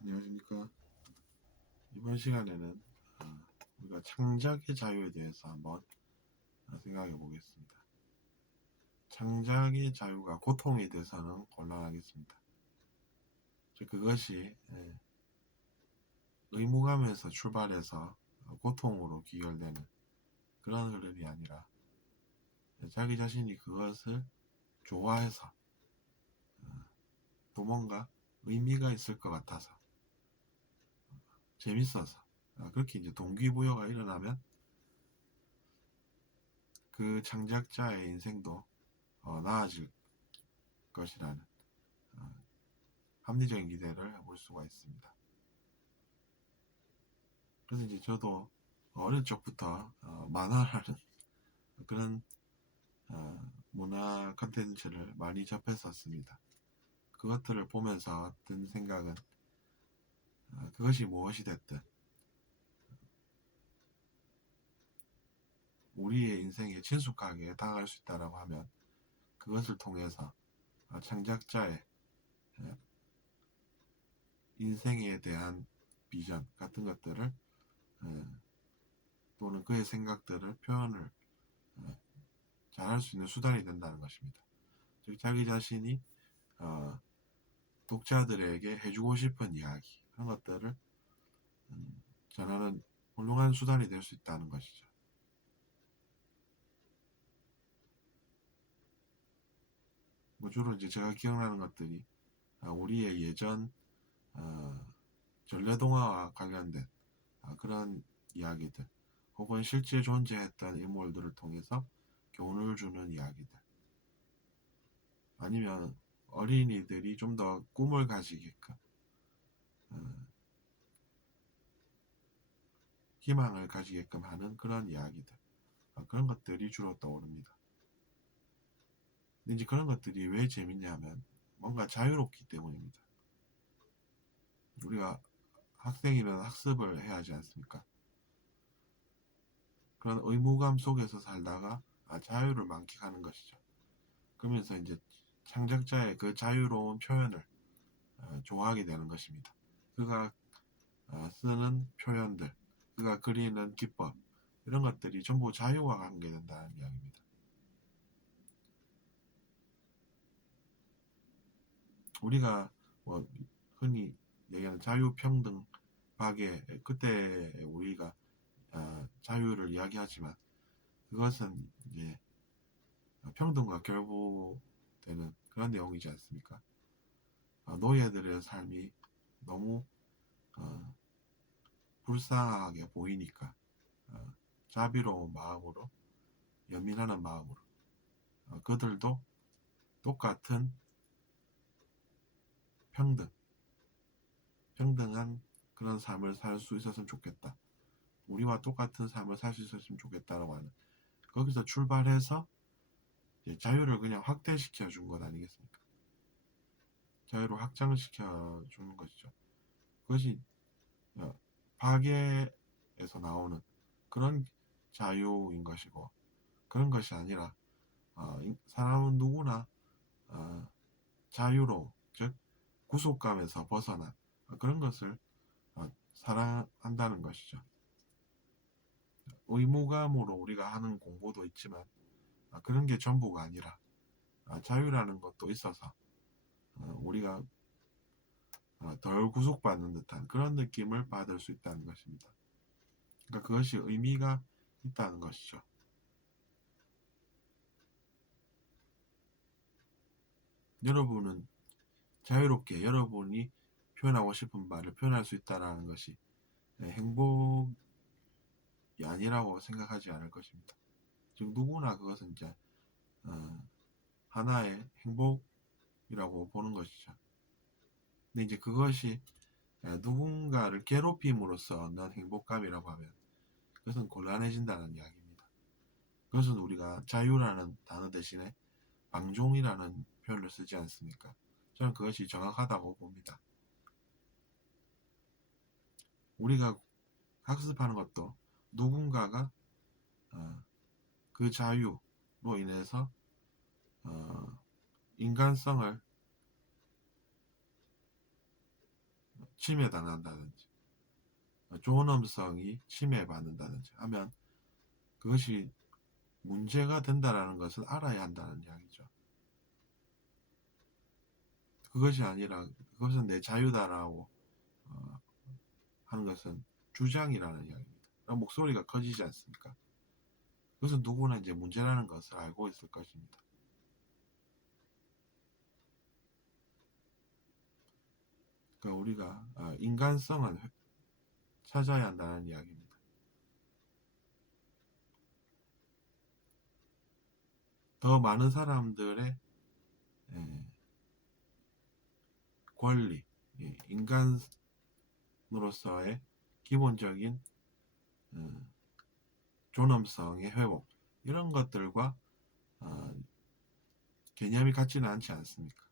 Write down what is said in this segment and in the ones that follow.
안녕하십니까. 이번 시간에는 우리가 창작의 자유에 대해서 한번 생각해 보겠습니다. 창작의 자유가 고통이 돼서는 곤란하겠습니다. 그것이 의무감에서 출발해서 고통으로 귀결되는 그런 흐름이 아니라 자기 자신이 그것을 좋아해서 또 뭔가 의미가 있을 것 같아서 재밌어서 그렇게 이제 동기부여가 일어나면 그 창작자의 인생도 나아질 것이라는 합리적인 기대를 해볼 수가 있습니다. 그래서 이제 저도 어릴 적부터 만화라는 그런 문화 컨텐츠를 많이 접했었습니다. 그것들을 보면서 든 생각은 그것이 무엇이 됐든 우리의 인생에 친숙하게 다가갈 수 있다고 하면 그것을 통해서 창작자의 인생에 대한 비전 같은 것들을 또는 그의 생각들을 표현을 잘할 수 있는 수단이 된다는 것입니다. 즉 자기 자신이 독자들에게 해주고 싶은 이야기 그런 것들을 전하는 훌륭한 수단이 될 수 있다는 것이죠. 주로 이제 제가 기억나는 것들이 우리의 예전 전래동화와 관련된 그런 이야기들 혹은 실제 존재했던 인물들을 통해서 교훈을 주는 이야기들 아니면 어린이들이 좀 더 꿈을 가지게끔 희망을 가지게끔 하는 그런 이야기들 그런 것들이 주로 떠오릅니다. 근데 이제 그런 것들이 왜 재밌냐면 뭔가 자유롭기 때문입니다. 우리가 학생이면 학습을 해야 하지 않습니까? 그런 의무감 속에서 살다가 자유를 만끽하는 것이죠. 그러면서 이제 창작자의 그 자유로운 표현을 좋아하게 되는 것입니다. 그가 쓰는 표현들, 그가 그리는 기법 이런 것들이 전부 자유와 관계된다는 이야기입니다. 우리가 뭐 흔히 얘기하는 자유평등 파괴 그때 우리가 자유를 이야기하지만 그것은 이제 평등과 결부되는 그런 내용이지 않습니까? 노예들의 삶이 너무 불쌍하게 보이니까 자비로운 마음으로 연민하는 마음으로 그들도 똑같은 평등한 그런 삶을 살 수 있었으면 좋겠다. 우리와 똑같은 삶을 살 수 있었으면 좋겠다라고 하는 거기서 출발해서 자유를 그냥 확대시켜 준 것 아니겠습니까? 자유를 확장시켜 주는 것이죠. 그것이 파괴에서 나오는 그런 자유인 것이고 그런 것이 아니라 사람은 누구나 자유로 즉 구속감에서 벗어난 그런 것을 사랑한다는 것이죠. 의무감으로 우리가 하는 공부도 있지만 그런 게 전부가 아니라 자유라는 것도 있어서 우리가 덜 구속받는 듯한 그런 느낌을 받을 수 있다는 것입니다. 그러니까 그것이 의미가 있다는 것이죠. 여러분은 자유롭게 여러분이 표현하고 싶은 바를 표현할 수 있다는 것이 행복이 아니라고 생각하지 않을 것입니다. 즉 누구나 그것은 이제 하나의 행복이라고 보는 것이죠. 근데 이제 그것이 누군가를 괴롭힘으로써 얻는 행복감이라고 하면 그것은 곤란해진다는 이야기입니다. 그것은 우리가 자유라는 단어 대신에 방종이라는 표현을 쓰지 않습니까? 저는 그것이 정확하다고 봅니다. 우리가 학습하는 것도 누군가가 그 자유로 인해서 인간성을 침해당한다든지 존엄성이 침해받는다든지 하면 그것이 문제가 된다라는 것을 알아야 한다는 이야기죠. 그것이 아니라 그것은 내 자유다라고 하는 것은 주장이라는 이야기입니다. 목소리가 커지지 않습니까? 그것은 누구나 이제 문제라는 것을 알고 있을 것입니다. 그러니까 우리가 인간성을 찾아야 한다는 이야기입니다. 더 많은 사람들의 권리, 인간으로서의 기본적인 존엄성의 회복, 이런 것들과 개념이 같지는 않지 않습니까?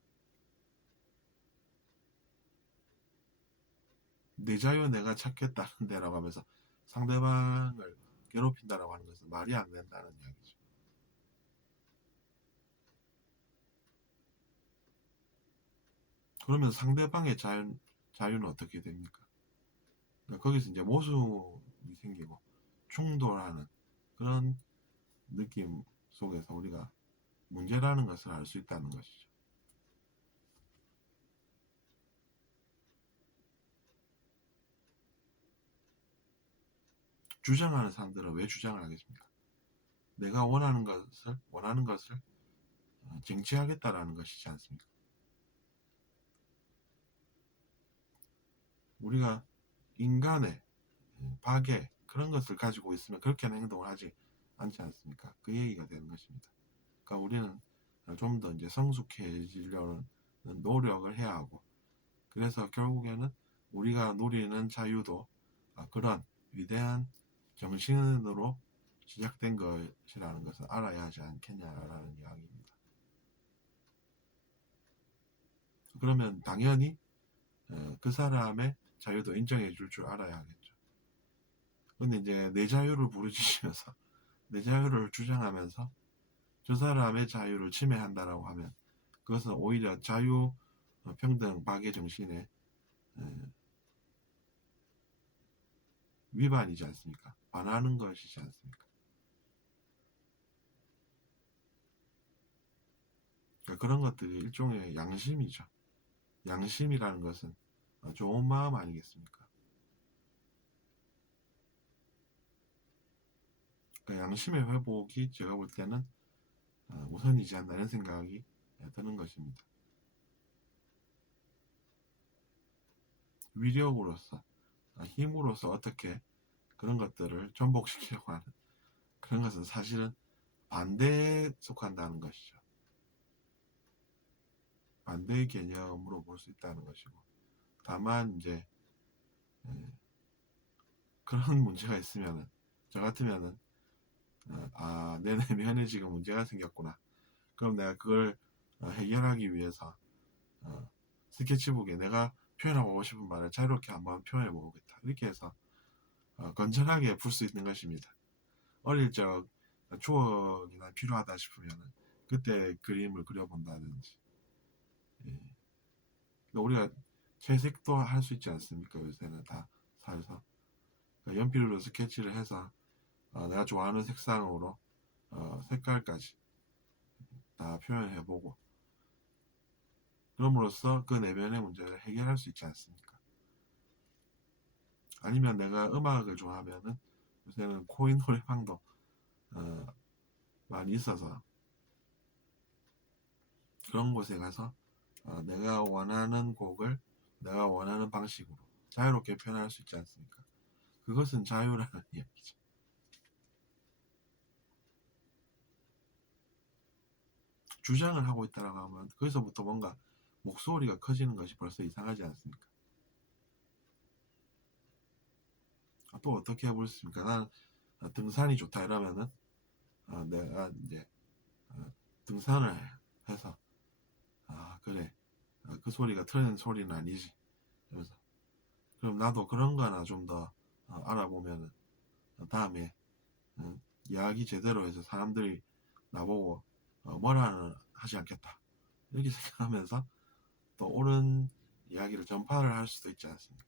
내 자유 내가 찾겠다는 데라고 하면서 상대방을 괴롭힌다라고 하는 것은 말이 안 된다는 이야기죠. 그러면 상대방의 자유는 어떻게 됩니까? 그러니까 거기서 이제 모순이 생기고 충돌하는 그런 느낌 속에서 우리가 문제라는 것을 알 수 있다는 것이죠. 주장하는 사람들은 왜 주장을 하겠습니까? 내가 원하는 것을 쟁취하겠다라는 것이지 않습니까? 우리가 인간의 박애 그런 것을 가지고 있으면 그렇게는 행동을 하지 않지 않습니까? 그 얘기가 되는 것입니다. 그러니까 우리는 좀 더 이제 성숙해지려는 노력을 해야 하고, 그래서 결국에는 우리가 누리는 자유도 그런 위대한 정신으로 시작된 것이라는 것을 알아야 하지 않겠냐라는 이야기입니다. 그러면 당연히 그 사람의 자유도 인정해 줄 알아야 하겠죠. 근데 이제 내 자유를 부르짖으면서 내 자유를 주장하면서 저 사람의 자유를 침해한다라고 하면 그것은 오히려 자유 평등 박애 정신의 위반이지 않습니까? 반하는 것이지 않습니까? 그러니까 그런 것들이 일종의 양심이죠. 양심이라는 것은 좋은 마음 아니겠습니까? 그러니까 양심의 회복이 제가 볼 때는 우선이지 않나 이런 생각이 드는 것입니다. 위력으로서 힘으로서 어떻게 그런 것들을 전복시키려고 하는 그런 것은 사실은 반대에 속한다는 것이죠. 반대의 개념으로 볼 수 있다는 것이고, 다만 이제 그런 문제가 있으면은 저 같으면은 내 내면에 지금 문제가 생겼구나. 그럼 내가 그걸 해결하기 위해서 스케치북에 내가 표현하고 싶은 말을 자유롭게 한번 표현해 보겠다. 이렇게 해서 건전하게 풀 수 있는 것입니다. 어릴 적 추억이나 필요하다 싶으면 그때 그림을 그려본다든지, 예. 우리가 채색도 할 수 있지 않습니까? 요새는 다 사서 연필로 스케치를 해서 내가 좋아하는 색상으로 색깔까지 다 표현해보고, 그럼으로써 그 내면의 문제를 해결할 수 있지 않습니까? 아니면 내가 음악을 좋아하면은 요새는 코인 노래방도 많이 있어서 그런 곳에 가서 내가 원하는 곡을 내가 원하는 방식으로 자유롭게 표현할 수 있지 않습니까? 그것은 자유라는 이야기죠. 주장을 하고 있다라고 하면 거기서부터 뭔가 목소리가 커지는 것이 벌써 이상하지 않습니까? 또 어떻게 해볼 수 있습니까? 나는 등산이 좋다 이러면은 내가 이제 등산을 해서 그래 그 소리가 틀린 소리는 아니지. 그래서 그럼 나도 그런 거 하나 좀 더 알아보면은 다음에 이야기 제대로 해서 사람들이 나보고 뭐라 하지 않겠다 이렇게 생각하면서 또 옳은 이야기를 전파를 할 수도 있지 않습니까?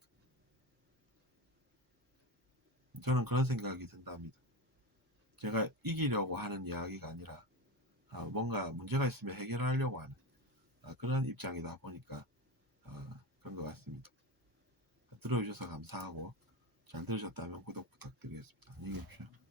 저는 그런 생각이 든답니다. 제가 이기려고 하는 이야기가 아니라 뭔가 문제가 있으면 해결하려고 하는 그런 입장이다 보니까 그런 것 같습니다. 들어주셔서 감사하고 잘 들으셨다면 구독 부탁드리겠습니다. 안녕히 계십시오.